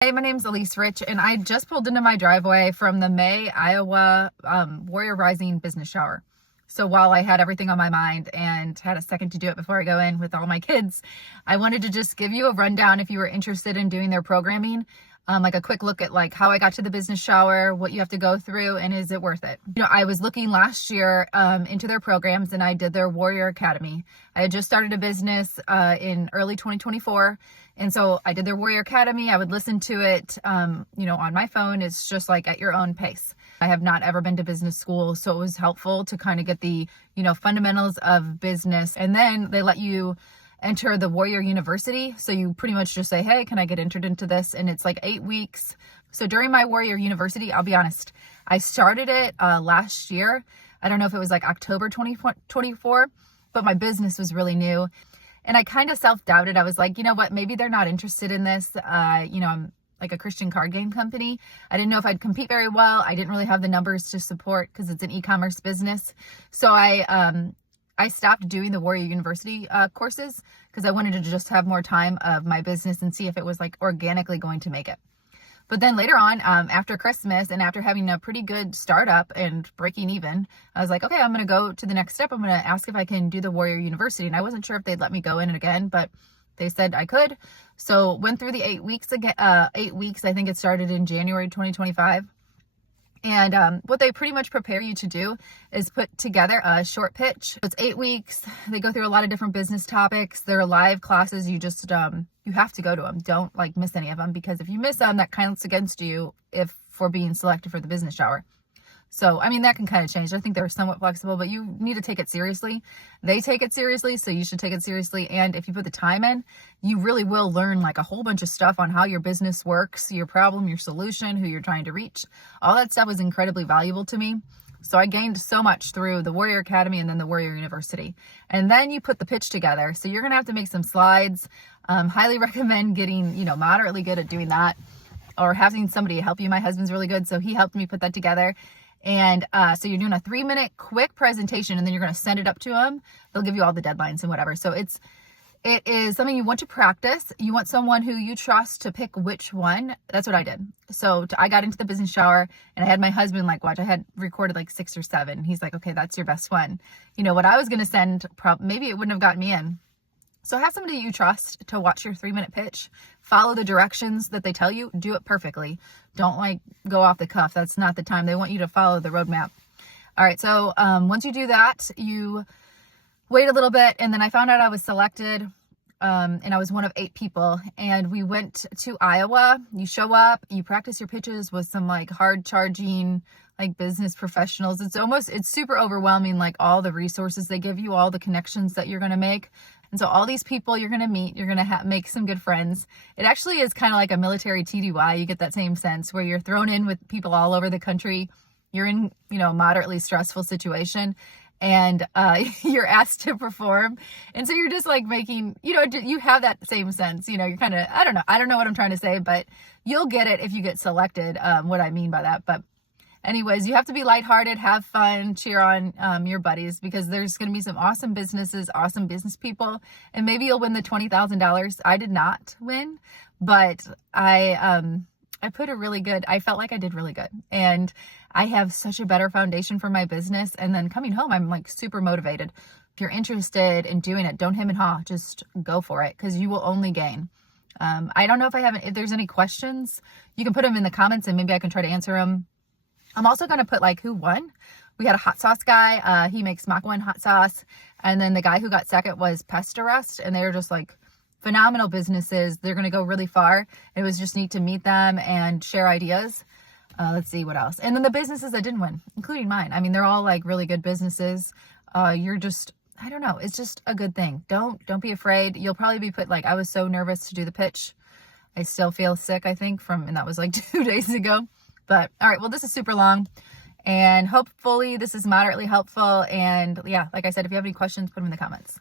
Hey, my name's Elise Rich, and I just pulled into my driveway from the May, Iowa Warrior Rising business shower. So while I had everything on my mind and had a second to do it before I go in with all my kids, I wanted to just give you a rundown if you were interested in doing their programming, like a quick look at like how I got to the business shower, what you have to go through, and is it worth it? I was looking last year into their programs, and I did their Warrior Academy. I had just started a business in early 2024. And so I did their Warrior Academy. I would listen to it, on my phone. It's just like at your own pace. I have not ever been to business school, so it was helpful to kind of get the, fundamentals of business. And then they let you enter the Warrior University. So you pretty much just say, hey, can I get entered into this? And it's like 8 weeks. So during my Warrior University, I'll be honest, I started it last year. I don't know if it was like October 2024, but my business was really new. And I kind of self-doubted. I was like, you know what, maybe they're not interested in this. I'm like a Christian card game company. I didn't know if I'd compete very well. I didn't really have the numbers to support because it's an e-commerce business. So I stopped doing the Warrior University courses because I wanted to just have more time of my business and see if it was like organically going to make it. But then later on, after Christmas and after having a pretty good startup and breaking even, I was like, okay, I'm going to go to the next step. I'm going to ask if I can do the Warrior University. And I wasn't sure if they'd let me go in again, but they said I could. So went through the 8 weeks again, 8 weeks. I think it started in January 2025. And what they pretty much prepare you to do is put together a short pitch. It's 8 weeks. They go through a lot of different business topics. They're live classes. You just, you have to go to them. Don't like miss any of them, because if you miss them, that counts against you for being selected for the business shower. So, I mean, that can kind of change. I think they're somewhat flexible, but you need to take it seriously. They take it seriously, so you should take it seriously. And if you put the time in, you really will learn like a whole bunch of stuff on how your business works, your problem, your solution, who you're trying to reach. All that stuff was incredibly valuable to me. So I gained so much through the Warrior Academy and then the Warrior University. And then you put the pitch together. So you're going to have to make some slides. Highly recommend getting, moderately good at doing that, or having somebody help you. My husband's really good, so he helped me put that together. And so you're doing a 3-minute quick presentation, and then you're going to send it up to them. They'll give you all the deadlines and whatever. So it is something you want to practice. You want someone who you trust to pick which one. That's what I did. So I got into the business shower, and I had my husband watch. I had recorded 6 or 7. He's like, okay, that's your best one. What I was going to send, maybe it wouldn't have gotten me in. So have somebody you trust to watch your 3-minute pitch. Follow the directions that they tell you. Do it perfectly. Don't go off the cuff. That's not the time. They want you to follow the roadmap. All right. So once you do that, you wait a little bit. And then I found out I was selected. And I was one of 8 people. And we went to Iowa. You show up, you practice your pitches with some hard charging business professionals. It's super overwhelming, all the resources they give you, all the connections that you're going to make. And so all these people you're going to meet, you're going to make some good friends. It actually is kind of like a military TDY. You get that same sense where you're thrown in with people all over the country. You're in, a moderately stressful situation, and you're asked to perform. And so you're just making, you have that same sense, you're kind of, I don't know what I'm trying to say, but you'll get it if you get selected, what I mean by that. But anyways, you have to be lighthearted, have fun, cheer on your buddies, because there's going to be some awesome businesses, awesome business people, and maybe you'll win the $20,000. I did not win, but I felt like I did really good, and I have such a better foundation for my business. And then coming home, I'm super motivated. If you're interested in doing it, don't hem and haw, just go for it, because you will only gain. I don't know if there's any questions, you can put them in the comments and maybe I can try to answer them. I'm also going to put who won. We had a hot sauce guy. He makes Mach 1 hot sauce. And then the guy who got second was Pest Arrest. And they were just phenomenal businesses. They're going to go really far. It was just neat to meet them and share ideas. Let's see what else. And then the businesses that didn't win, including mine. I mean, they're all really good businesses. You're just, I don't know. It's just a good thing. Don't be afraid. You'll probably be put I was so nervous to do the pitch. I still feel sick, I think, and that was 2 days ago. But all right, well, this is super long, and hopefully this is moderately helpful. And yeah, like I said, if you have any questions, put them in the comments.